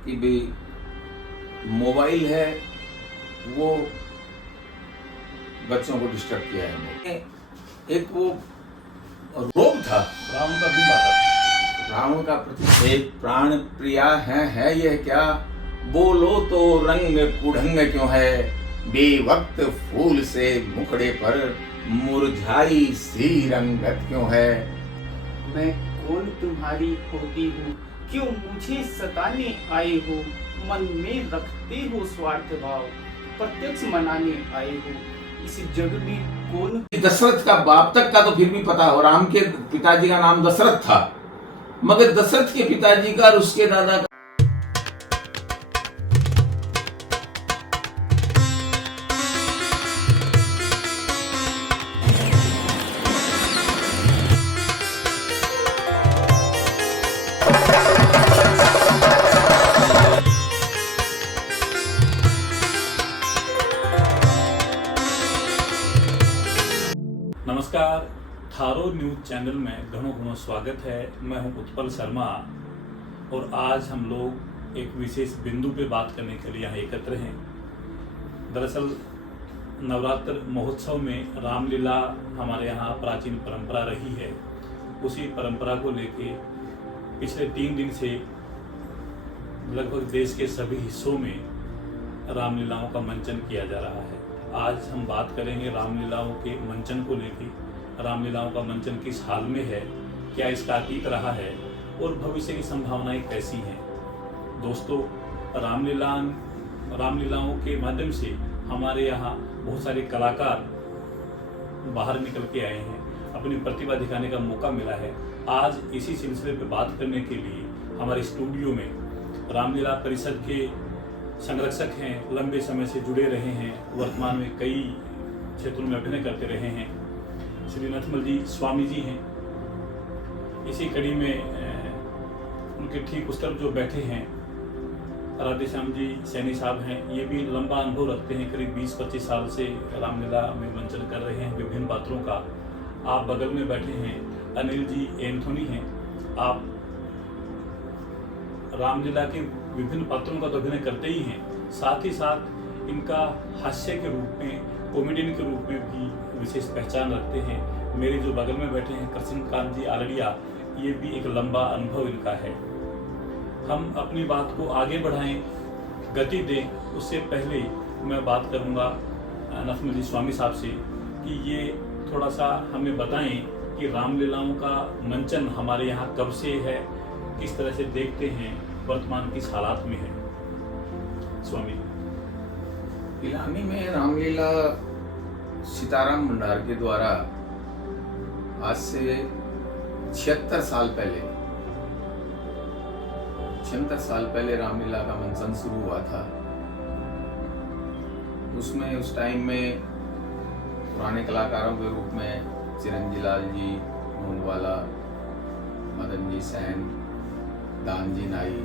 कि भाई मोबाइल है वो बच्चों को डिस्टर्ब किया है। एक वो रोग था राम का भी बात रावण का प्रति एक प्राण प्रिया है यह क्या, बोलो तो रंग कुढ़ंग क्यों है, बेवक्त फूल से मुखड़े पर मुरझाई सी रंगत क्यों है। मैं कौन तुम्हारी होती हूँ, क्यों मुझे सताने आए हो, मन में रखते हो स्वार्थ भाव, प्रत्यक्ष मनाने आए हो, इस जग में कौन। दशरथ का बाप तक का तो फिर भी पता हो, राम के पिताजी का नाम दशरथ था, मगर दशरथ के पिताजी का और उसके दादा का नमस्कार, थारो न्यूज चैनल में घणो घणो स्वागत है। मैं हूं उत्पल शर्मा और आज हम लोग एक विशेष बिंदु पे बात करने के लिए यहाँ एकत्र हैं। दरअसल नवरात्र महोत्सव में रामलीला हमारे यहाँ प्राचीन परंपरा रही है। उसी परंपरा को लेके पिछले 3 दिन से लगभग देश के सभी हिस्सों में रामलीलाओं का मंचन किया जा रहा है। आज हम बात करेंगे रामलीलाओं के मंचन को लेके। रामलीलाओं का मंचन किस हाल में है, क्या इसका अतीत रहा है और भविष्य की संभावनाएं कैसी हैं। दोस्तों, रामलीलाओं के माध्यम से हमारे यहाँ बहुत सारे कलाकार बाहर निकल के आए हैं, अपनी प्रतिभा दिखाने का मौका मिला है। आज इसी सिलसिले पर बात करने के लिए हमारे स्टूडियो में रामलीला परिषद के संरक्षक हैं, लंबे समय से जुड़े रहे हैं, वर्तमान में कई क्षेत्रों में अभिनय करते रहे हैं, श्री नथमल जी स्वामी जी हैं। इसी कड़ी में उनके ठीक उस तरफ जो बैठे हैं राधेश्याम जी सैनी साहब हैं। ये भी लंबा अनुभव रखते हैं, करीब 20-25 साल से रामलीला में मंचन कर रहे हैं विभिन्न पात्रों का। आप बगल में बैठे हैं अनिल जी एंथोनी हैं। आप रामलीला के विभिन्न पात्रों का तो अभिनय करते ही हैं, साथ ही साथ इनका हास्य के रूप में, कॉमेडियन के रूप में भी विशेष पहचान रखते हैं। मेरे जो बगल में बैठे हैं कृष्णकांत जी आलड़िया, ये भी एक लंबा अनुभव इनका है। हम अपनी बात को आगे बढ़ाएं, गति दें, उससे पहले मैं बात करूंगा नथमल जी स्वामी साहब से कि ये थोड़ा सा हमें बताएं कि रामलीलाओं का मंचन हमारे यहाँ कब से है, किस तरह से देखते हैं, वर्तमान किस हालात में है। स्वामी इलामी में रामलीला सीताराम भंडार के द्वारा आज से 76 साल पहले रामलीला का मंचन शुरू हुआ था। उसमें उस टाइम में पुराने कलाकारों के रूप में चिरंजी लाल जी मोहनवाला, मदन जी सैन, दान जी नाई,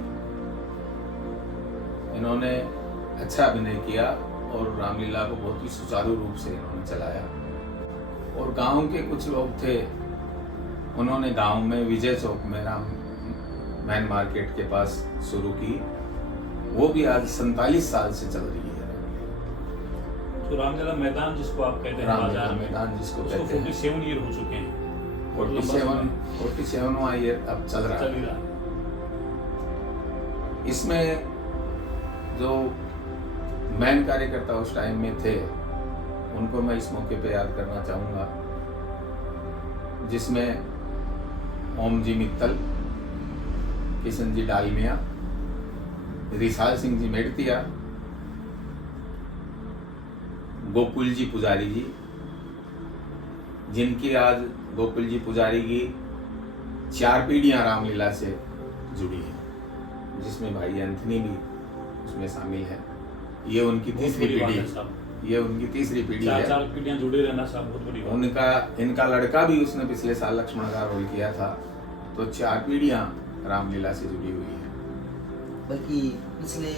इन्होंने अच्छा अभिनय किया और रामलीला को बहुत ही सुचारू रूप से इन्होंने चलाया। और गांव के कुछ लोग थे, उन्होंने गांव में विजय चौक में मैन मार्केट के पास शुरू की। वो भी आज 47 साल से चल रही है। तो रामलीला मैदान जिसको आप कहते हैं, रामलीला मैदान जिसको कहते हैं, 47 ईयर हो चुके हैं। 47वां ईयर अब चल रहा है। इसमें जो मैन कार्यकर्ता उस टाइम में थे, उनको मैं इस मौके पे याद करना चाहूँगा, जिसमें ओम जी मित्तल, किशन जी डालमिया, रिसाल सिंह जी मेड़तिया, गोकुल जी पुजारी जी, जिनकी आज गोकुल जी पुजारी की 4 पीढ़ियाँ रामलीला से जुड़ी हैं, जिसमें भाई एंथनी भी उसमें शामिल है। ये उनकी तीसरी पीढ़ी है। 4 पीढ़ियां जुड़े रहना साहब बहुत बड़ी बात है। इनका लड़का भी उसने पिछले साल लक्ष्मण का रोल किया था। तो 4 पीढ़ियां रामलीला से जुड़ी हुई है। बल्कि पिछले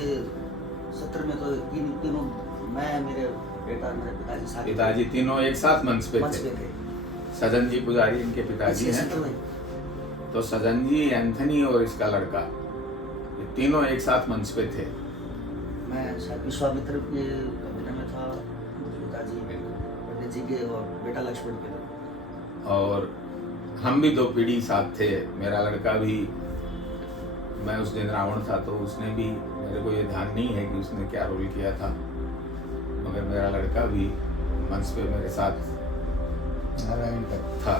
सत्र में तो तीनों, मैं, मेरे बेटा, मेरे पिताजी तीनों एक साथ मंच पे थे। सजन जी पुजारी इनके पिताजी हैं। तो सजन जी, एंथनी और इसका लड़का, ये तीनों एक साथ मंच पे थे। मैं शायद विश्वामित्र के अभिनय में था, पिताजी पंडित जी के और बेटा लक्ष्मण के थे। और हम भी 2 पीढ़ी साथ थे। मेरा लड़का भी, मैं उस दिन रावण था तो उसने भी, मेरे को ये ध्यान नहीं है कि उसने क्या रोल किया था, मगर मेरा लड़का भी मंच पे मेरे साथ नारायण तक था,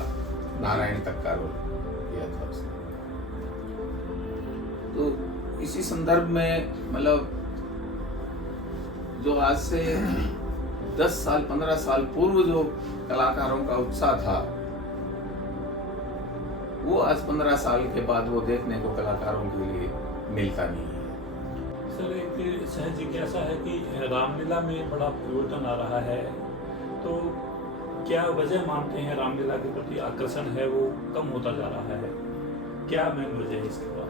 नारायण तक का रोल किया था उसने। तो इसी संदर्भ में मतलब जो आज से 10 साल 15 साल पूर्व जो कलाकारों का उत्साह था, वो आज 15 साल के बाद वो देखने को कलाकारों के लिए मिलता नहीं है। सर, एक सहज जिज्ञासा है कि रामलीला में बड़ा परिवर्तन आ रहा है, तो क्या वजह मानते हैं रामलीला के प्रति आकर्षण है वो कम होता जा रहा है? क्या मेन वजह है इसके बाद?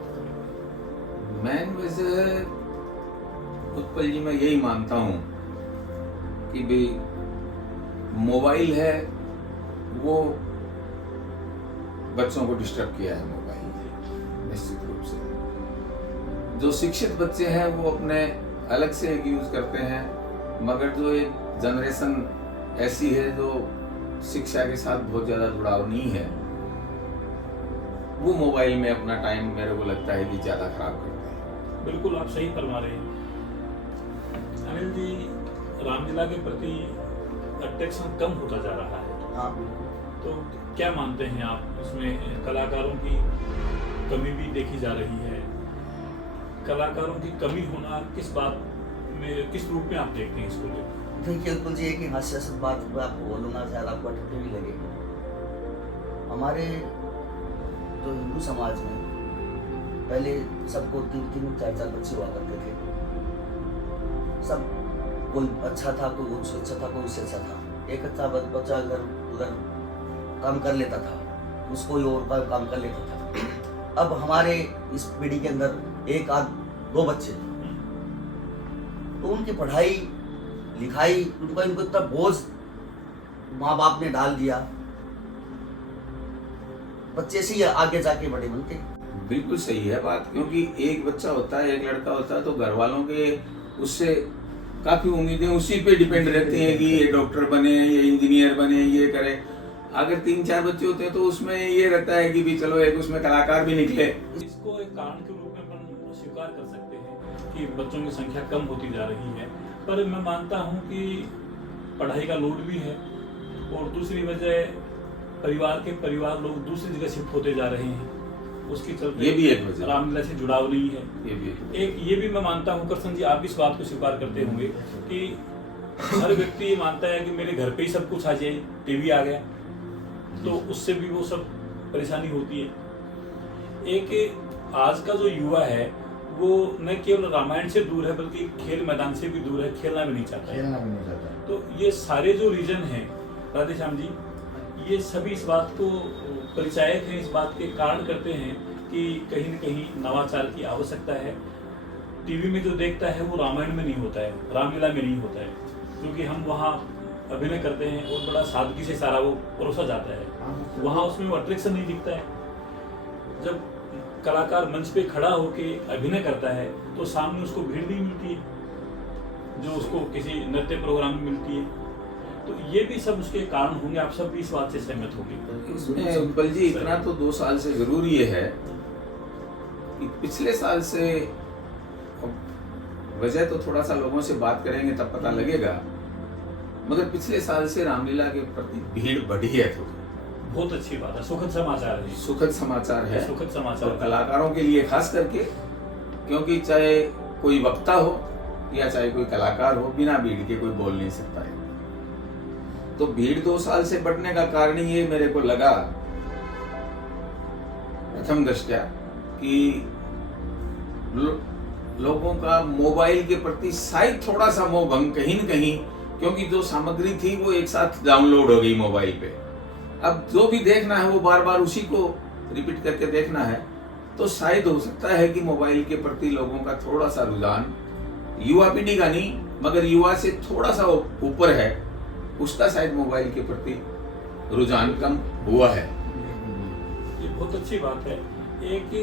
मेन वजह उत्पल जी मैं यही मानता हूँ कि भाई मोबाइल है, वो बच्चों को डिस्टर्ब किया है मोबाइल ने निश्चित रूप से। जो शिक्षित बच्चे हैं वो अपने अलग से एक यूज करते हैं, मगर जो एक जनरेशन ऐसी है जो शिक्षा के साथ बहुत ज्यादा जुड़ाव नहीं है, वो मोबाइल में अपना टाइम मेरे को लगता है कि ज्यादा खराब करते हैं। बिल्कुल आप सही फरमा रहे हैं अनिल जी। रामलीला के प्रति अट्रैक्शन कम होता जा रहा है, हाँ, तो क्या मानते हैं आप? इसमें कलाकारों की कमी भी देखी जा रही है। कलाकारों की कमी होना किस बात में, किस रूप में आप देखते हैं इसको लेकर? देखिए उत्पल जी, एक हास्यास्पद बात मैं आपको बोलूँगा, शायद आपको अटपटी भी लगेगी। हमारे जो हिंदू समाज में पहले सबको 3-3 4-4 बच्चे हुआ करते थे। सब कोई अच्छा था, कोई उससे अच्छा था, कोई उससे अच्छा था। एक अच्छा बच्चा अगर काम कर लेता था, उसको कोई और काम कर लेता था। अब हमारे इस पीढ़ी के अंदर 1 आध 2 बच्चे, तो उनकी पढ़ाई लिखाई, उनको इतना बोझ माँ बाप ने डाल दिया, बच्चे से ही आगे जाके बड़े बनते। बिल्कुल सही है बात, क्योंकि एक बच्चा होता है, एक लड़का होता है, तो घर वालों के उससे काफी उम्मीदें उसी पे डिपेंड रहती हैं कि ये डॉक्टर बने, ये इंजीनियर बने, ये करे। अगर 3-4 बच्चे होते हैं तो उसमें ये रहता है कि भी चलो एक उसमें कलाकार भी निकले। इसको एक कारण के रूप में अपन स्वीकार कर सकते हैं कि बच्चों की संख्या कम होती जा रही है, पर मैं मानता हूं कि पढ़ाई का लोड भी है, और दूसरी वजह परिवार लोग दूसरी जगह शिफ्ट होते जा रहे हैं, उसके चलते ये भी एक वजह, रामलीला से जुड़ाव नहीं है। ये भी मैं मानता हूँ कृष्ण जी, आप इस बात को स्वीकार करते होंगे कि हर व्यक्ति ये मानता है कि मेरे घर पे ही सब कुछ आ जाए, टीवी आ गया, तो उससे भी वो सब परेशानी होती है। एक आज का जो युवा है वो न केवल रामायण से दूर है, बल्कि खेल मैदान से भी दूर है, खेलना भी नहीं चाहता। तो ये सारे जो रीजन हैं राधेश्याम जी, ये सभी इस बात को परिचायक हैं, इस बात के कारण करते हैं कि कहीं न कहीं नवाचार की आवश्यकता है। टीवी में जो देखता है वो रामायण में नहीं होता है, रामलीला में नहीं होता है, क्योंकि हम वहाँ अभिनय करते हैं और बड़ा सादगी से सारा वो परोसा जाता है, वहाँ उसमें वो अट्रैक्शन नहीं दिखता है। जब कलाकार मंच पे खड़ा होके अभिनय करता है तो सामने उसको भीड़ नहीं मिलती है जो उसको किसी नृत्य प्रोग्राम में मिलती है। तो ये भी सब उसके कारण होंगे, आप सब भी इस बात से सहमत होंगे। इसमें उत्पल जी इतना तो 2 साल से जरूर ये है कि पिछले साल से, वजह तो थोड़ा सा लोगों से बात करेंगे तब पता लगेगा, मगर पिछले साल से रामलीला के प्रति भीड़ बढ़ी है थोड़ी। बहुत अच्छी बात है, सुखद समाचार है। सुखद समाचार है, सुखद समाचार और कलाकारों के लिए खास करके, क्योंकि चाहे कोई वक्ता हो या चाहे कोई कलाकार हो, बिना भीड़ के कोई बोल नहीं सकता है। तो भीड़ 2 साल से बढ़ने का कारण ये मेरे को लगा प्रथम दृष्टया कि लोगों का मोबाइल के प्रति शायद थोड़ा सा मोह भंग कहीं न कहीं, क्योंकि जो सामग्री थी वो एक साथ डाउनलोड हो गई मोबाइल पे। अब जो भी देखना है वो बार बार उसी को रिपीट करके देखना है, तो शायद हो सकता है कि मोबाइल के प्रति लोगों का थोड़ा सा रुझान, युवा पीढ़ी का नहीं मगर युवा से थोड़ा सा ऊपर है, उसका शायद मोबाइल के प्रति रुझान कम हुआ है। ये बहुत अच्छी बात है। एक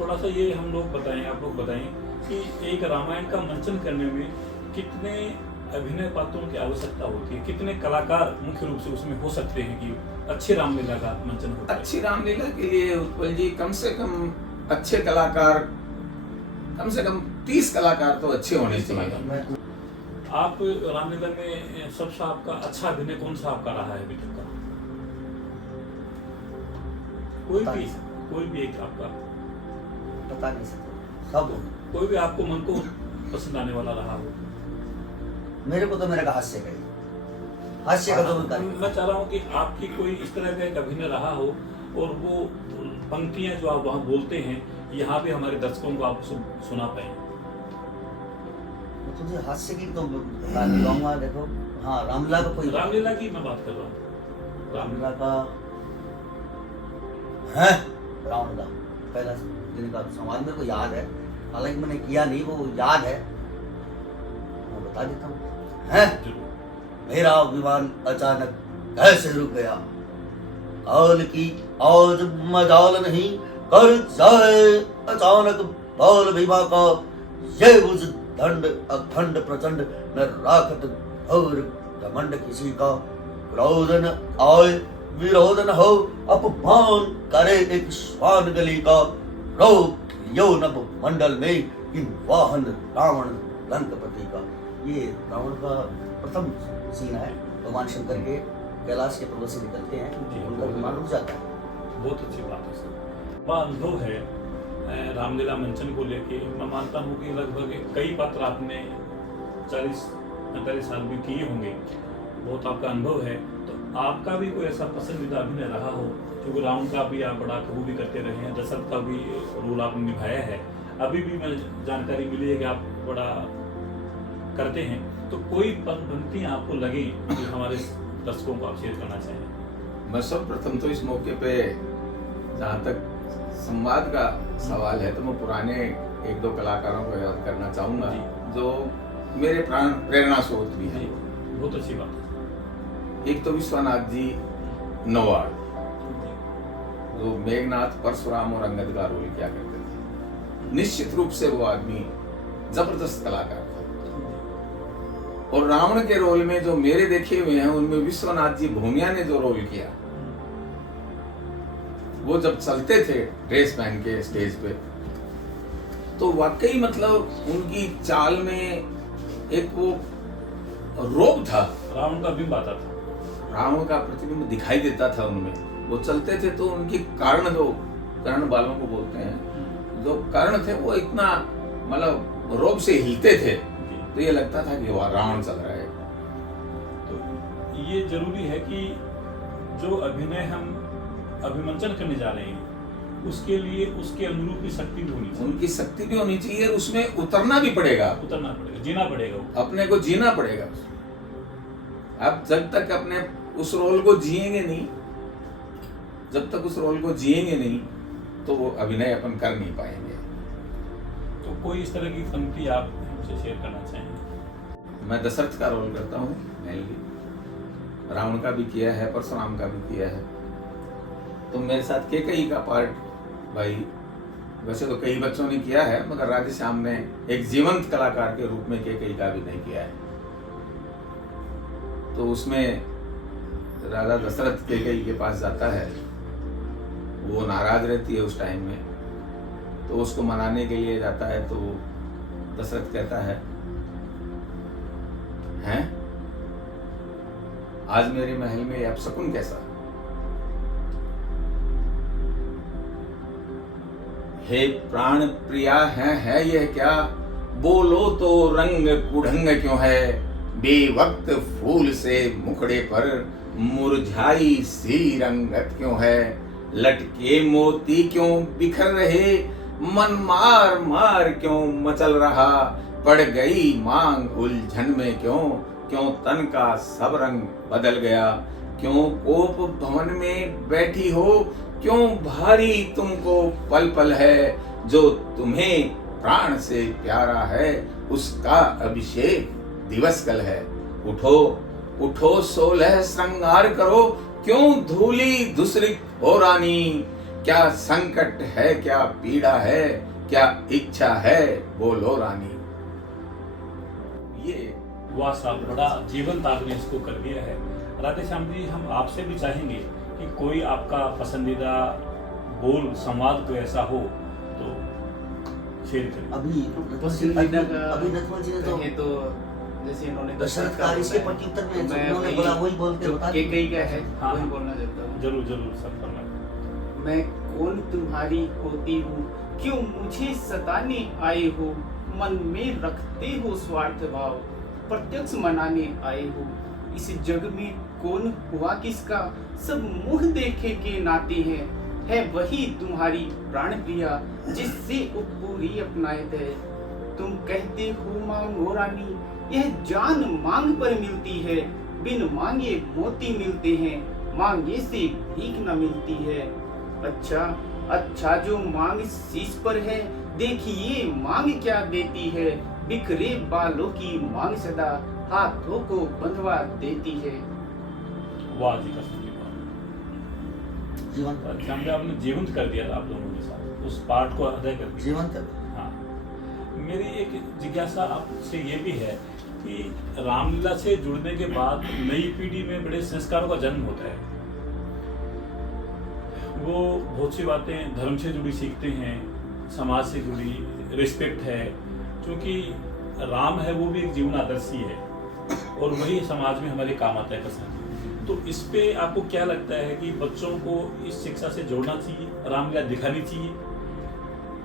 थोड़ा सा ये हम लोग बताएं, आप लोग बताएं कि एक रामायण का मंचन करने में कितने अभिनय पात्रों की आवश्यकता होती है, कितने कलाकार मुख्य रूप से उसमें हो सकते हैं कि अच्छी रामलीला का मंचन होता है? अच्छी रामलीला के लिए उत्पल जी कम से कम अच्छे कलाकार, कम से कम 30 कलाकार तो अच्छे होने चाहिए। मैं आप रामलीला में सबसे आपका अच्छा अभिनय कौन सा आपका रहा है अभी तक का? कोई भी एक आपका, बता नहीं सकता, सब कोई भी आपको मन को पसंद आने वाला रहा हो? मेरे को तो मेरा हास्य का ही, हास्य का तो मैं चाह रहा हूँ कि आपकी कोई इस तरह का एक अभिनय रहा हो और वो पंक्तियां जो आप वहाँ बोलते हैं यहाँ भी हमारे दर्शकों को आप सुना पाए। तुझे हास्य की तो गाऊंगा। देखो हाँ, रामलीला का कोई, रामलीला की मैं बात कर रहा हूँ। रामलीला का है, रावण का पहला दिन का संवाद मेरे को याद है, हालांकि मैंने किया नहीं, वो याद है, मैं बता देता हूँ। है मेरा विमान अचानक कैसे रुक गया, काल की आज मजाल नहीं, कर जाए अचानक बाल भीमा का, ये उस दंड अखंड प्रचंड न राखत घोर घमंड किसी का, क्रोधन आए विरोध न हो, अपमान करे एक श्वान गली का, रोक यो नभ मंडल में इन वाहन रावण लंकपति का। ये रावण का प्रथम सीन है, भगवान शंकर के कैलाश के पर्वत से निकलते हैं, उनका विमान रुक जाता है। बहुत अच्छी बात है सर। बड़ा अनुभव है रामलीला मंचन को लेके। मैं मानता हूँ कि लगभग कई पात्र आपने 40-45 साल में किए होंगे, बहुत आपका अनुभव है। तो आपका भी कोई ऐसा पसंदीदा अभिनय रहा हो? क्योंकि रावण का भी आप बड़ा खूबी करते रहे हैं, दशरथ का भी रोल आपने निभाया है, अभी भी मैं जानकारी मिली है कि आप बड़ा करते हैं। तो कोई पंक्तियां आपको लगे कि हमारे दर्शकों को आप शेयर करना चाहें? मैं सर्वप्रथम तो इस मौके पे जहाँ तक संवाद का सवाल है तो मैं पुराने 1-2 कलाकारों को याद करना चाहूँगा जो मेरे प्राण प्रेरणा स्रोत भी हैं। बहुत अच्छी बात है। एक तो विश्वनाथ जी नौवाड़, जो मेघनाथ, परशुराम और अंगद का रोल किया करते थे। निश्चित रूप से वो आदमी जबरदस्त कलाकार था। और रावण के रोल में जो मेरे देखे हुए हैं उनमें विश्वनाथ जी भूमिया ने जो रोल किया, वो जब चलते थे ड्रेस पहन के स्टेज पे, तो वाकई मतलब उनकी चाल में एक वो रोब था, रावण का बिंब आता था, रावण का प्रतिबिंब दिखाई देता था उनमें। वो चलते थे तो उनकी कर्ण, जो कर्ण बालों को बोलते हैं, जो कर्ण थे वो इतना मतलब रोब से हिलते थे, तो ये लगता था कि वह रावण चल रहा है। तो ये जरूरी है कि जो अभिनय हम अभिमंचन करने जा रहे हैं उसके लिए उसके अनुरूप की शक्ति भी होनी चाहिए, उनकी शक्ति भी होनी चाहिए, उसमें उतरना भी पड़ेगा, उतरना पड़ेगा, जीना पड़ेगा, अपने को जीना पड़ेगा। आप जब तक अपने उस रोल को जिएंगे नहीं, जब तक उस रोल को जिएंगे नहीं, तो वो अभिनय अपन कर नहीं पाएंगे। तो कोई इस तरह की पंक्ति आप हमसे शेयर करना चाहेंगे? मैं दशरथ का रोल करता हूँ मेनली, रावण का भी किया है, परशुराम का भी किया है। तो मेरे साथ केकई का पार्ट, भाई वैसे तो कई बच्चों ने किया है, मगर राधेश्याम ने एक जीवंत कलाकार के रूप में केकई का भी नहीं किया है। तो उसमें राजा दशरथ केकई के पास जाता है, वो नाराज रहती है उस टाइम में, तो उसको मनाने के लिए जाता है। तो दशरथ कहता है, हैं आज मेरे महल में अपशकुन कैसा? हे प्राण प्रिया है यह क्या? बोलो तो रंग कुढ़ंग क्यों है? बेवक्त फूल से मुखड़े पर मुरझाई सी रंगत क्यों है? लटके मोती क्यों बिखर रहे? मन मार मार क्यों मचल रहा? पड़ गई मांग उलझन में क्यों? क्यों तन का सब रंग बदल गया? क्यों कोप भवन में बैठी हो? क्यों भारी तुमको पल पल है? जो तुम्हें प्राण से प्यारा है, उसका अभिषेक दिवस कल है। उठो उठो 16 श्रृंगार करो, क्यों धूली दुसरी हो रानी? क्या संकट है, क्या पीड़ा है, क्या इच्छा है, बोलो रानी। ये वाह साहब, बड़ा जीवंत आपने इसको कर दिया है। राधे श्याम जी, हम आपसे भी चाहेंगे कि कोई आपका पसंदीदा बोल संवाद कोई ऐसा हो तो शेयर करें। अभी पसंदीदा का अभी नथमल जी ने कहें तो जैसे इन्होंने दशरथ का इसके प्रत्युत्तर में उन्होंने बोला, वही बोल के बता के कई का है, हाँ, वही हाँ। बोलना चाहता हूँ। जरूर जरूर सब फरमाएं। मैं कौन तुम्हारी होती हूँ, क्यों मुझे सताने आए हो, मन में रखते हो स्वार्थ भाव, प्रत्यक्ष मनाने आए हो। इस जग में कौन हुआ किसका, सब मुंह देखे के नाते हैं, है वही तुम्हारी प्राण प्रिया, जिससे उपपूरी अपनाए थे। तुम कहते हो मांगो रानी, यह जान मांग पर मिलती है, बिन मांगे मोती मिलते हैं, मांगे से भीख न मिलती है। अच्छा अच्छा जो मांग शीश पर है, देखिए मांग क्या देती है, बिखरे बालों की मांग सदा हाथों को बंधवा देती है। वाह जी, कसम की बात। जीवन श्याम जी, आपने जीवंत कर दिया आप दोनों के साथ, उस पार्ट को अदा कर दिया। जीवन कर हाँ, मेरी एक जिज्ञासा आपसे ये भी है कि रामलीला से जुड़ने के बाद नई पीढ़ी में बड़े संस्कारों का जन्म होता है। वो बहुत सी बातें धर्म से जुड़ी सीखते हैं, समाज से जुड़ी, रिस्पेक्ट है, क्योंकि राम है वो भी एक जीवन आदर्श ही है और वही समाज में हमारे काम आता है कसम। तो इस पे आपको क्या लगता है कि बच्चों को इस शिक्षा से जोड़ना चाहिए, रामलीला दिखानी चाहिए,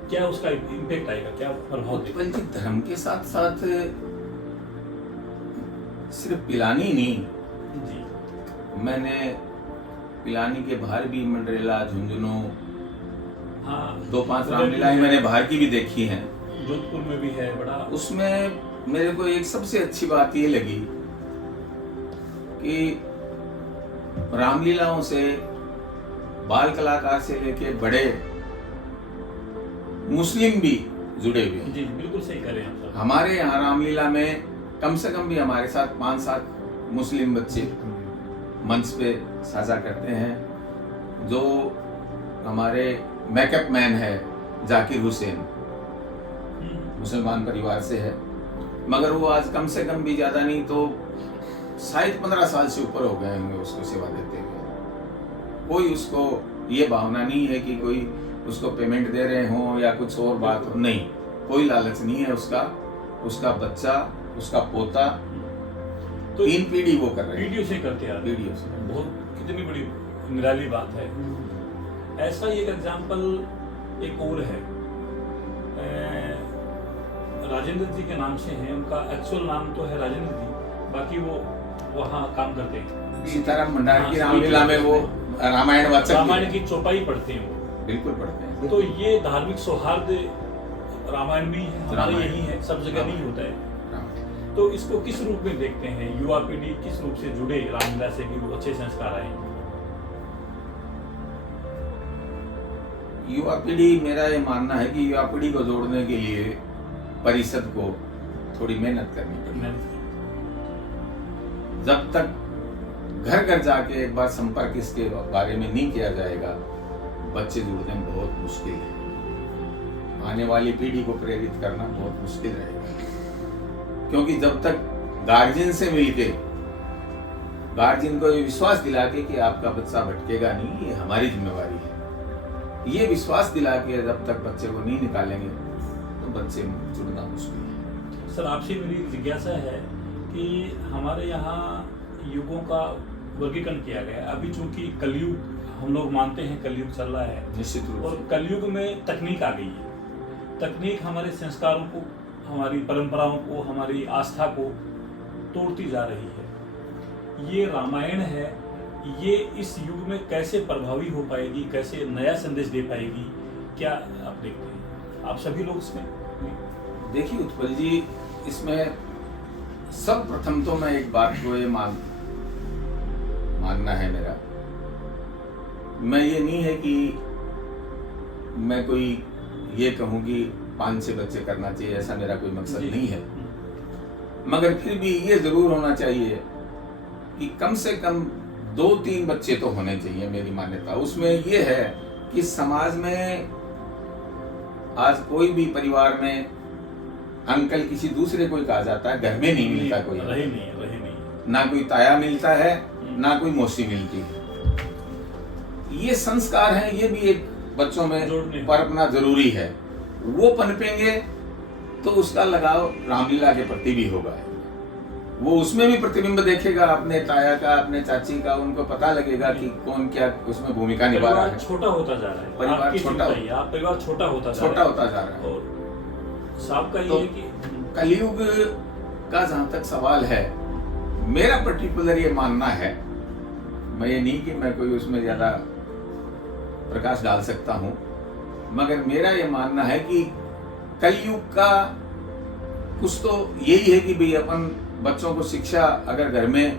क्या उसका इम्पैक्ट आएगा, क्या प्रभाव देगा? उत्पल जी, धर्म के साथ साथ सिर्फ पिलानी नहीं, जी मैंने पिलानी के बाहर भी मंडरेला, झुंझुनू, हाँ, 2-5 रामलीलाएं मैंने बाहर की भी देखी हैं। जोधपुर में भी है बड़ा। उसमें मेरे को एक सबसे अच्छी बात ये लगी कि रामलीलाओं से बाल कलाकार से लेके बड़े मुस्लिम भी जुड़े हुए हैं। जी बिल्कुल सही करें आप सब। हमारे यहाँ रामलीला में कम से कम भी हमारे साथ 5-7 मुस्लिम बच्चे मंच पे साझा करते हैं। जो हमारे मेकअप मैन है जाकिर हुसैन, मुसलमान परिवार से है, मगर वो आज कम से कम भी ज़्यादा नहीं तो शायद 15 साल से ऊपर हो गए होंगे उसको सेवा देते हुए। कोई उसको ये भावना नहीं है कि कोई उसको पेमेंट दे रहे हों या कुछ और बात हो, नहीं, कोई लालच नहीं है उसका। उसका बच्चा, उसका पोता, तो 3 पीढ़ी वो कर रहे हैं। वीडियो से करते हैं, वीडियो से। बहुत कितनी बड़ी निराली बात है। ऐसा ही एक एग्जाम्पल एक और है, राजेंद्र जी के नाम से है, उनका एक्चुअल नाम तो है राजेंद्र जी, बाकी वो वहाँ काम करते हैं सीताराम भंडार की हाँ, रामलीला में वो रामायण वाचक रामायण की चौपाई पढ़ते हैं वो। बिल्कुल पढ़ते हैं। तो ये धार्मिक सौहार्द रामायण भी है, हमारे रामायण। यही है, सब जगह नहीं होता है। तो इसको किस रूप में देखते हैं, युवा पीढ़ी किस रूप से जुड़े रामलीला से कि वो अच्छे संस्कार आए? युवा पीढ़ी, मेरा ये मानना है कि युवा पीढ़ी को जोड़ने के लिए परिषद को थोड़ी मेहनत करनी पड़ेगी। जब तक घर घर जाके एक बार संपर्क इसके बारे में नहीं किया जाएगा, बच्चे जुड़ने में बहुत मुश्किल है। आने वाली पीढ़ी को प्रेरित करना बहुत मुश्किल रहेगा, क्योंकि जब तक गार्जियन से मिलके, गार्जियन को ये विश्वास दिला के कि आपका बच्चा भटकेगा नहीं, ये हमारी जिम्मेवारी है, ये विश्वास दिला के जब तक बच्चे को नहीं निकालेंगे तो बच्चे जुड़ना मुश्किल है। सर, आपसे मेरी जिज्ञासा है कि हमारे यहाँ युगों का वर्गीकरण किया गया है। अभी चूंकि कलयुग हम लोग मानते हैं, कलयुग चल रहा है, निश्चित रूप और से कलयुग में तकनीक आ गई है। तकनीक हमारे संस्कारों को, हमारी परंपराओं को, हमारी आस्था को तोड़ती जा रही है। ये रामायण है, ये इस युग में कैसे प्रभावी हो पाएगी, कैसे नया संदेश दे पाएगी, क्या आप देखते हैं? आप सभी लोग इसमें देखिए उत्पल जी, इसमें सब प्रथम तो मैं एक बात को ये मानना है मेरा, मैं ये नहीं है कि मैं कोई ये कहूँ कि 5-6 बच्चे करना चाहिए, ऐसा मेरा कोई मकसद नहीं है। मगर फिर भी ये जरूर होना चाहिए कि कम से कम 2-3 बच्चे तो होने चाहिए, मेरी मान्यता उसमें ये है कि समाज में आज कोई भी परिवार में अंकल किसी दूसरे को ही कहा जाता है, घर में नहीं मिलता कोई, रहे नहीं। ना कोई ताया मिलता है, ना कोई मौसी मिलती है। ये संस्कार हैं, ये भी एक बच्चों में पनपना जरूरी है। वो पनपेंगे तो उसका लगाव रामलीला के प्रति भी होगा। वो उसमें भी प्रतिबिंब देखेगा अपने ताया का, अपने चाची का, उनको पता लगेगा कि कौन क्या उसमें भूमिका निभा रहा है। छोटा होता जा रहा है, परिवार छोटा होता जा रहा है। और साहब का तो ये है कि कलयुग का जहां तक सवाल है, मेरा पर्टिकुलर ये मानना है, मैं ये नहीं कि मैं कोई उसमें ज्यादा प्रकाश डाल सकता हूं, मगर मेरा ये मानना है कि कलयुग का कुछ तो यही है कि भाई अपन बच्चों को शिक्षा, अगर घर में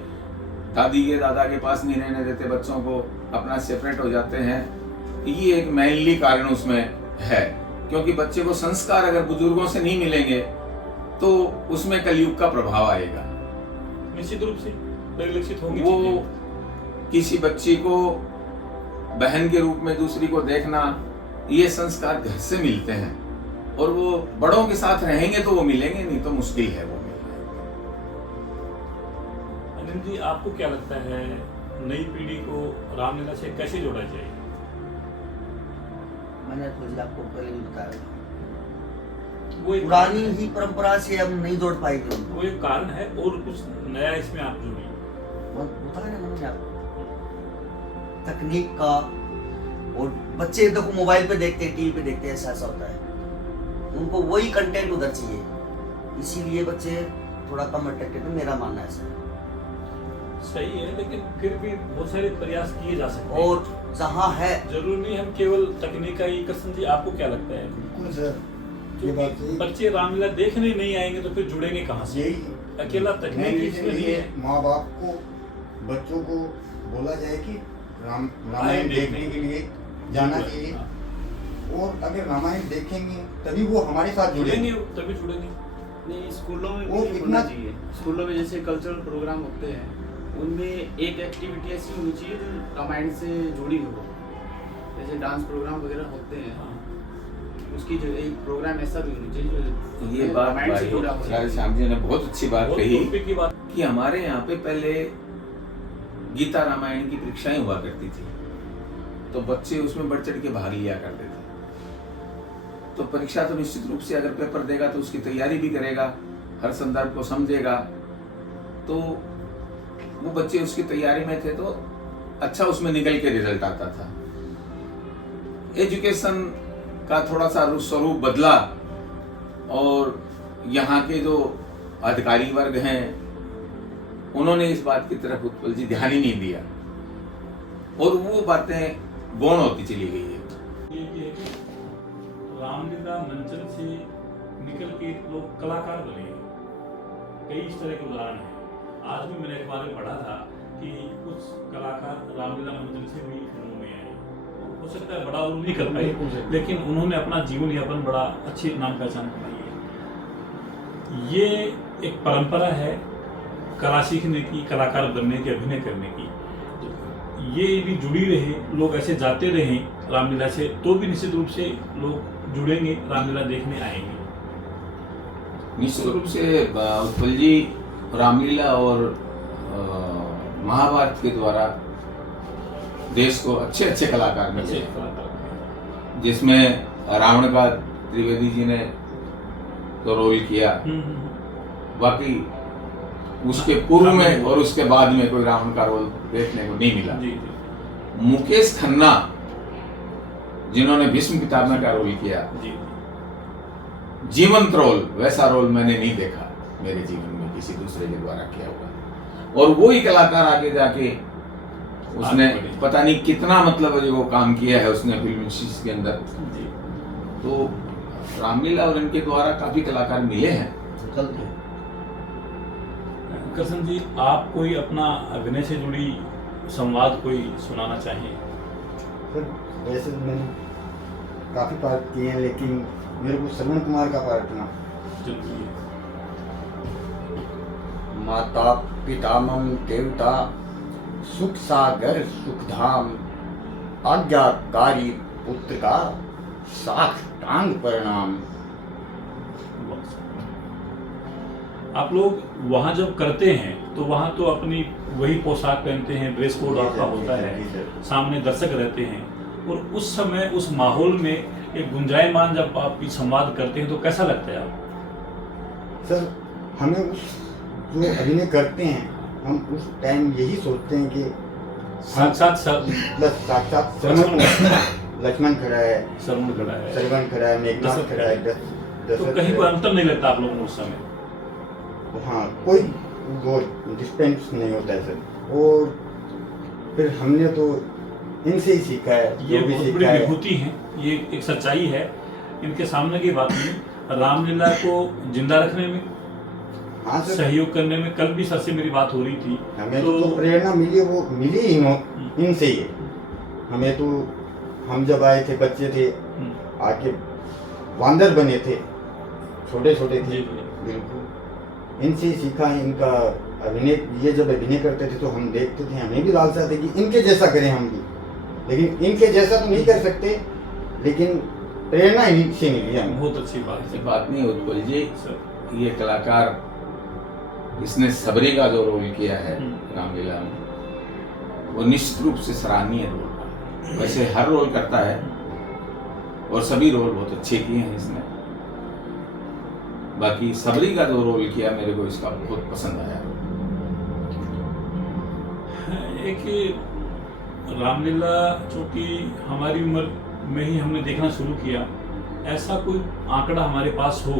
दादी के दादा के पास नहीं रहने देते बच्चों को, अपना सेपरेट हो जाते हैं, ये एक मेनली कारण उसमें है। क्योंकि बच्चे को संस्कार अगर बुजुर्गों से नहीं मिलेंगे तो उसमें कलयुग का प्रभाव आएगा। निश्चित रूप से परिलक्षित होंगे। वो किसी बच्ची को बहन के रूप में दूसरी को देखना, ये संस्कार घर से मिलते हैं, और वो बड़ों के साथ रहेंगे तो वो मिलेंगे, नहीं तो मुश्किल है वो मिलना। अनिल जी, आपको क्या लगता है नई पीढ़ी को रामलीला से कैसे जोड़ा जाए? मैंने खुद आपको पहले भी बताया, वो एक पुरानी ही परंपरा से हम नहीं जोड़ पाएंगे उनको। वो एक कारण है, और कुछ नया इसमें आप जोड़िए। बताया ना मैंने आपको, तकनीक का, और बच्चे देखो मोबाइल पे देखते हैं, टीवी पे देखते हैं, ऐसा होता है, उनको वही कंटेंट उधर चाहिए, इसीलिए बच्चे थोड़ा कम अट्रैक्टेड है, मेरा मानना है ऐसा। सही है, लेकिन फिर भी बहुत सारे प्रयास किए जा सकते हैं, और जहाँ है जरूर नहीं हम केवल तकनीक का ही। कृष्ण जी, आपको क्या लगता है? बिल्कुल सर, ये बात क्योंकि सही। बच्चे रामलीला देखने नहीं आएंगे तो फिर जुड़ेंगे कहाँ से? यही अकेला तकनीक ही इसमें नहीं है। माँ बाप को, बच्चों को बोला जाए कि रामायण देखने के लिए जाना चाहिए, और अगर रामायण देखेंगे तभी वो हमारे साथ जुड़ेंगे। तभी जुड़ेंगे। नहीं, स्कूलों में वो भी इतना- होना चाहिए। स्कूलों में जैसे कल्चरल प्रोग्राम होते हैं, उनमें एक एक्टिविटी ऐसी होनी चाहिए जो रामायण से जुड़ी हो। जैसे डांस प्रोग्राम वगैरह होते हैं, उसकी जो एक प्रोग्राम ऐसा भी होना चाहिए जो ये बात रामायण से जुड़ा हो। भाई श्याम जी ने बहुत अच्छी बात बहुत कही टॉपिक की बात। कि हमारे यहाँ पे पहले गीता रामायण की परीक्षाएं हुआ करती थी, तो बच्चे उसमें बढ़ चढ़ के भाग लिया करते थे। तो परीक्षा तो निश्चित रूप से अगर पेपर देगा तो उसकी तैयारी भी करेगा, हर संदर्भ को समझेगा, तो वो बच्चे उसकी तैयारी में थे तो अच्छा उसमें निकल के रिजल्ट आता था। एजुकेशन का थोड़ा सा स्वरूप बदला, और यहाँ के जो अधिकारी वर्ग हैं उन्होंने इस बात की तरफ उत्पल जी ध्यान ही नहीं दिया, और वो बातें गौण होती चली गई है। ये है कि रामलीला मंचन से निकल के लोग कलाकार बने। कई इस तरह के उदाहरण हैं। आज भी मैंने अखबार में पढ़ा था कि कुछ कलाकार रामलीला मंचन से भी फिल्मों में आए। हो सकता है बड़ा उन्होंने नहीं कर पाए, लेकिन उन्होंने अपना जीवन यापन बड़ा अच्छी नाम पहचान बनाई है। ये एक परंपरा है कला सीखने की, कलाकार बनने की, अभिनय करने की। ये भी जुड़ी रहे, लोग ऐसे जाते रहें रामलीला से, तो भी निश्चित रूप से लोग जुड़ेंगे, रामलीला देखने आएंगे। निश्चित रूप से उत्पल जी रामलीला और महाभारत के द्वारा देश को अच्छे अच्छे कलाकार मिले, जिसमें रावण का त्रिवेदी जी ने तो रोल किया, बाकी उसके पूर्व में और उसके बाद में कोई रावण का रोल देखने को नहीं मिला। मुकेश खन्ना जिन्होंने भीष्म पितामह का रोल किया, जीवंत रोल, वैसा रोल मैंने नहीं देखा मेरे जीवन में किसी दूसरे के द्वारा किया हुआ। और वो ही कलाकार आगे जाके उसने पता नहीं कितना मतलब जो काम किया है उसने फिल्म इंडस्ट्री के अंदर। तो रामलीला और इनके द्वारा काफी कलाकार मिले हैं। कृष्ण जी, आप कोई अपना अभिनय से जुड़ी संवाद कोई सुनाना चाहिए? सर वैसे तो मैंने काफ़ी पार्ट किए हैं, लेकिन मेरे को श्रवण कुमार का पार्ट ना। माता पिता मम देवता, सुख सागर सुख धाम, आज्ञाकारी पुत्र का साष्टांग प्रणाम। आप लोग वहाँ जब करते हैं तो वहाँ तो अपनी वही पोशाक पहनते हैं, ड्रेस कोड आपका होता है, सामने दर्शक रहते हैं, और उस समय उस माहौल में एक गुंजायमान जब आप संवाद करते हैं तो कैसा लगता है आपको? सर हमें उस जो अभिनय करते हैं हम उस टाइम यही सोचते हैं कि साक्षात बस साक्षात लक्ष्मण खड़ा है, श्रवण खड़ा है, श्रवण खड़ा है, मेघनाथ खड़ा है, तो कहीं कोई अंतर नहीं लगता आप लोगों को उस समय? हाँ, कोई वो डिस्टेंस नहीं होता है सर। और फिर हमने तो इनसे ही सीखा है, ये जो भी बहुत बड़ी सीखा है। विभूति है, ये एक सच्चाई है, इनके सामने की बात नहीं। रामलीला को जिंदा रखने में, हाँ सर, सहयोग करने में, कल भी सर से मेरी बात हो रही थी, हमें तो प्रेरणा मिली, वो मिली ही इनसे ही है। हमें तो हम जब आए थे, बच्चे थे, आके वांदर बने थे, छोटे छोटे थे, बिल्कुल इनसे ही सीखा है। इनका अभिनय, ये जब अभिनय करते थे तो हम देखते थे, हमें भी लालसा थी कि इनके जैसा करें हम भी, लेकिन इनके जैसा तो नहीं कर सकते, लेकिन प्रेरणा इनसे मिली हमें। बहुत अच्छी बात ऐसी है। बात नहीं उत्पल जी, ये कलाकार इसने सबरी का जो रोल किया है रामलीला में, वो निश्चित रूप से सराहनीय रोल है। वैसे हर रोल करता है और सभी रोल बहुत अच्छे किए हैं इसने, बाकी सबरी का जो रोल किया मेरे को इसका बहुत पसंद आया। एक रामलीला चूंकि हमारी उम्र में ही हमने देखना शुरू किया, ऐसा कोई आंकड़ा हमारे पास हो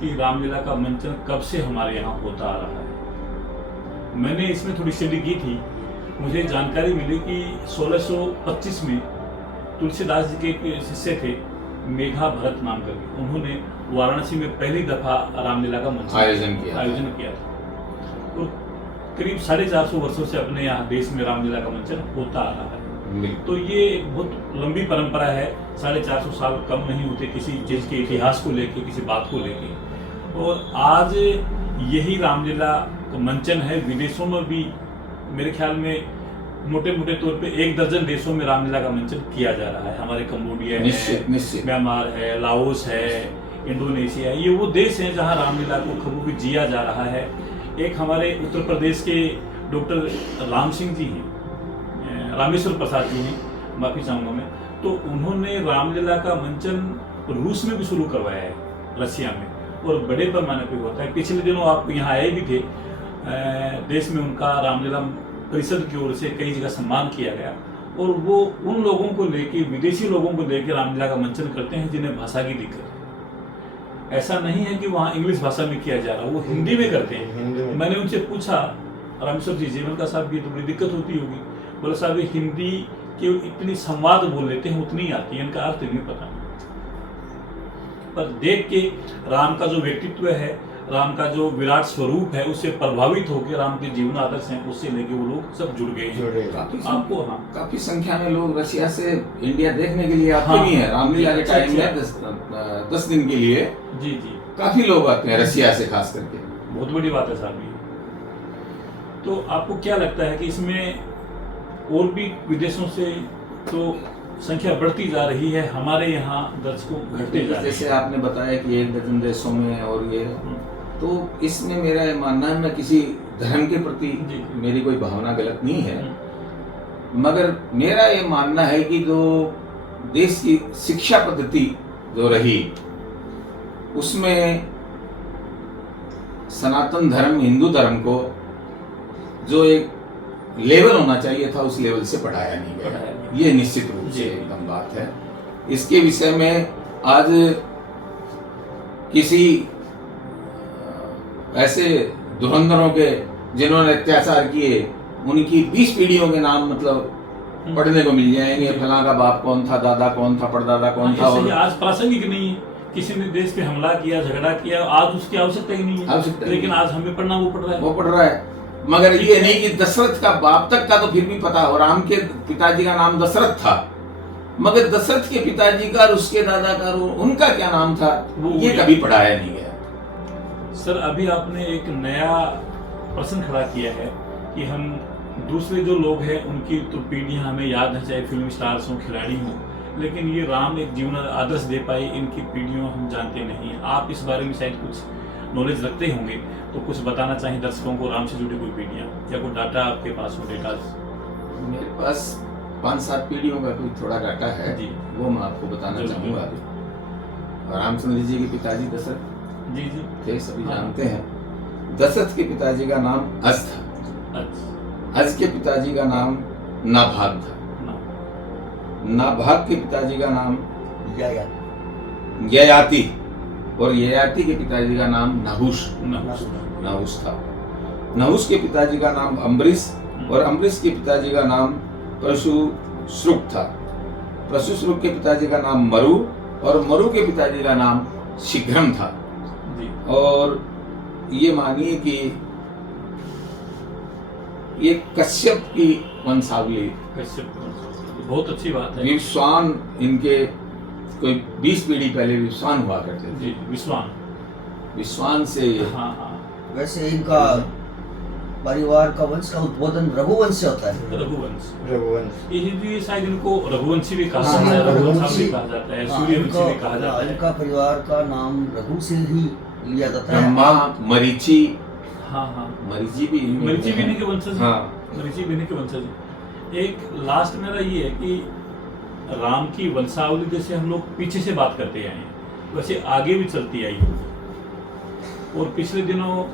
कि रामलीला का मंचन कब से हमारे यहाँ होता आ रहा है? मैंने इसमें थोड़ी स्टडी की थी, मुझे जानकारी मिली कि 1625 में तुलसीदास जी के एक शिष्य थे मेघा भरत नाम करके, उन्होंने वाराणसी में पहली दफा रामलीला का मंचन आयोजन किया था। और करीब 450 वर्षों से अपने यहाँ देश में रामलीला का मंचन होता आ रहा है। तो ये एक बहुत लंबी परंपरा है, 450 साल कम नहीं होते किसी चीज के इतिहास को लेके, किसी बात को लेके। और आज यही रामलीला का मंचन है, विदेशों में भी मेरे ख्याल में मोटे मोटे तौर पे 1 दर्जन देशों में रामलीला का मंचन किया जा रहा है। हमारे कंबोडिया है, म्यांमार है, लाओस है, इंडोनेशिया, ये वो देश हैं जहाँ रामलीला को खबूबी जिया जा रहा है। एक हमारे उत्तर प्रदेश के डॉक्टर राम सिंह जी हैं, रामेश्वर प्रसाद जी हैं, माफी चाहूँगा मैं, तो उन्होंने रामलीला का मंचन रूस में भी शुरू करवाया है, रसिया में, और बड़े पैमाने पे होता है। पिछले दिनों आप यहाँ आए भी थे, देश में उनका रामलीला परिषद की ओर से कई जगह सम्मान किया गया, और वो उन लोगों को लेके, विदेशी लोगों को लेके रामलीला का मंचन करते हैं जिन्हें भाषा की दिक्कत है। ऐसा नहीं है कि वहाँ इंग्लिश भाषा में किया जा रहा, वो हिंदी में करते हैं। मैंने उनसे पूछा, रामेश्वर जी, जीवन का साहब ये तो बड़ी दिक्कत होती होगी। बोले साहब ये हिंदी के इतनी संवाद बोल लेते हैं, उतनी आती है, इनका अर्थ नहीं पता, पर देख के राम का जो व्यक्तित्व है, राम का जो विराट स्वरूप है, उससे प्रभावित होकर राम के जीवन आदर्श हैं, उससे लेके वो लोग सब जुड़ गए हैं। आपको काफी संख्या में लोग रशिया से इंडिया देखने के लिए आते भी हैं। रामलीला के टाइम में 10 दिन के लिए जी काफी लोग आते हैं रशिया से, खास करके। बहुत बड़ी बात है साहब ये। तो आपको क्या लगता है कि इसमें और भी विदेशों से तो संख्या बढ़ती जा रही है, हमारे यहाँ दर्शकों घटते जा रहे हैं? जैसे आपने बताया कि 1 दर्जन देशों में, और ये तो इसमें मेरा ये मानना है, मैं किसी धर्म के प्रति मेरी कोई भावना गलत नहीं है, मगर मेरा ये मानना है कि जो देश की शिक्षा पद्धति जो रही, उसमें सनातन धर्म, हिंदू धर्म को जो एक लेवल होना चाहिए था, उस लेवल से पढ़ाया नहीं गया। ये निश्चित रूप से एकदम बात है। इसके विषय में आज किसी ऐसे धुरंधरों के जिन्होंने अत्याचार किए, उनकी 20 पीढ़ियों के नाम मतलब पढ़ने को मिल जाएंगे। फलां का बाप कौन था, दादा कौन था, परदादा कौन था। और आज प्रासंगिक नहीं है, किसी ने देश पे हमला किया, झगड़ा किया, आज उसकी आवश्यकता ही नहीं है, लेकिन आज हमें पढ़ना वो पढ़ रहा है। मगर ये नहीं कि दशरथ का बाप तक का तो फिर भी पता हो, राम के पिताजी का नाम दशरथ था, मगर दशरथ के पिताजी का और उसके दादा का उनका क्या नाम था, ये कभी पढ़ाया नहीं गया। सर, अभी आपने एक नया प्रश्न खड़ा किया है कि हम दूसरे जो लोग हैं उनकी तो पीढ़ियां हमें याद है, चाहे फिल्म स्टार्स हों, खिलाड़ी हों, लेकिन ये राम एक जीवन आदर्श दे पाए इनकी पीढ़ियों हम जानते नहीं। आप इस बारे में शायद कुछ नॉलेज रखते होंगे, तो कुछ बताना चाहें दर्शकों को राम से जुड़ी कोई पीढ़ियाँ या कोई डाटा आपके पास हो? डेटा मेरे पास 5-7 पीढ़ियों का कोई थोड़ा डाटा है जी। वो मैं आपको बताना जरूर। चाहूँगा। रामचंद्र जी के पिताजी दशरथ जी जी। थे, सभी हाँ। जानते हैं। दशरथ के पिताजी का नाम अज था। अच्छा। अज के पिताजी का नाम नाभाग था। ना। नाभाग के पिताजी का नाम या ययाति, और ययाति के पिताजी का नाम नहुष ना। था। नहुष के पिताजी का नाम अम्बरीश, और अम्बरीश के पिताजी का नाम परशुश्रुक था। परशुश्रुक के पिताजी का नाम मरु, और मरु के पिताजी का नाम शीघ्रम था। जी। और ये मानिए कि ये कश्यप की वंशावली, कश्यप, बहुत अच्छी बात है। विश्वान, इनके कोई 20 पीढ़ी पहले विश्वान हुआ करते थे। जी, विश्वान। विश्वान से हाँ हाँ। वैसे इनका परिवार का वंश का उद्बोधन रघुवंश से होता है। रघुवंश, रघुवंश। इसीलिए शायद इनको रघुवंशी भी कहा हाँ, जाता है, रघुवंशी। रघुवंशी भी कहा जाता है, सूर्यवंशी भी कहा जाता है। इनका परिवार का नाम रघु से ही लिया जाता है। ब्रह्मा, मरीचि, हाँ हाँ। मरीचि भी मरीचि भी इन्हीं के वंशज हैं। हाँ। मरीचि भी इन्हीं के वंशज हैं। एक लास्ट मेरा ये है कि राम की वंशावली जैसे हम लोग पीछे से बात करते आए हैं, वैसे आगे भी चलती आई होगी। और पिछले दिनों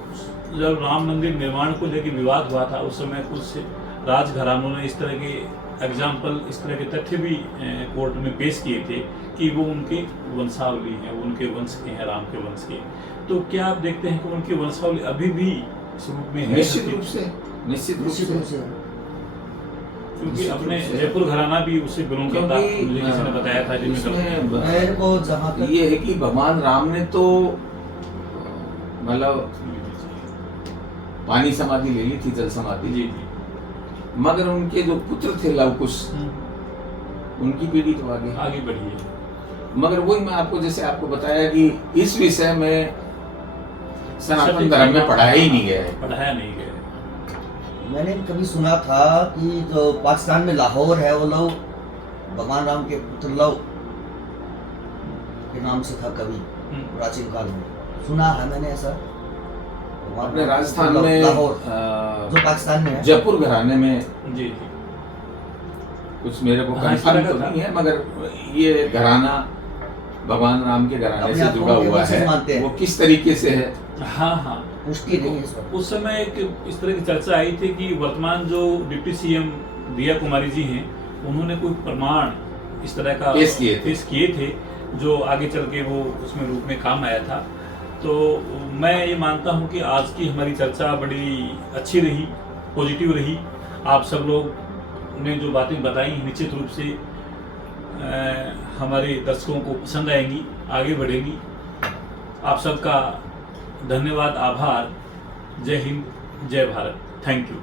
जब राम मंदिर निर्माण को लेकर विवाद हुआ था, उस समय कुछ राजघरानों ने इस तरह के एग्जाम्पल, इस तरह के तथ्य भी कोर्ट में पेश किए थे कि वो उनके वंशावली हैं, वो उनके वंश के हैं, राम के वंश के। तो क्या आप देखते हैं कि उनकी वंशावली अभी भी इस रूप में है? निश्चित रूप से, निश्चित रूप निश्चित रूप से, से क्योंकि निश्चित अपने रूप से। जयपुर घराना भी उससे बिलोंग करता, क्योंकि मुझे किसी ने बताया था जिनमें इसमें मेरे को जहाँ तक ये है कि भगवान राम ने तो मतलब पानी समाधि ले ली थी, जल समाधि। जी जी। मगर उनके जो पुत्र थे लवकुश, उनकी पीढ़ी तो आगे है। आगे बढ़ी है। मगर वही मैं आपको, जैसे आपको बताया कि इस विषय में सनातन धर्म में पढ़ाया ही नहीं गया है। पढ़ाया नहीं गया। मैंने कभी सुना था कि जो पाकिस्तान में लाहौर है वो लव भगवान राम के पुत्र लव के नाम से था कवि प्राचीन काल में। सुना है मैंने ऐसा। भगवान अपने राम के राजस्थान पुत्र में लाहौर जो पाकिस्तान में है। जयपुर घराने में जी जी। कुछ मेरे को हाँ, इस कंफर्म तरह तो का था। नहीं है, मगर ये घराना भगवान राम के घराने अपने से आप को जुड़ा उनके हुआ वंशज है। मानते हैं। वो किस तरीके से है, हाँ हाँ। पुष्टि नहीं है इस पर। उस समय एक इस तरह की चर्चा आई थी कि वर्तमान जो डिप्टी सीएम दिया कुमारी जी हैं, उन्होंने कोई प्रमाण इस तरह का पेश किए थे। जो आगे चल के वो उसमें रूप में काम आया था। तो मैं ये मानता हूँ कि आज की हमारी चर्चा बड़ी अच्छी रही, पॉजिटिव रही। आप सब लोग ने जो बातें बताई निश्चित रूप से हमारे दर्शकों को पसंद आएंगी, आगे बढ़ेंगी। आप सबका धन्यवाद, आभार। जय हिंद, जय भारत। Thank you.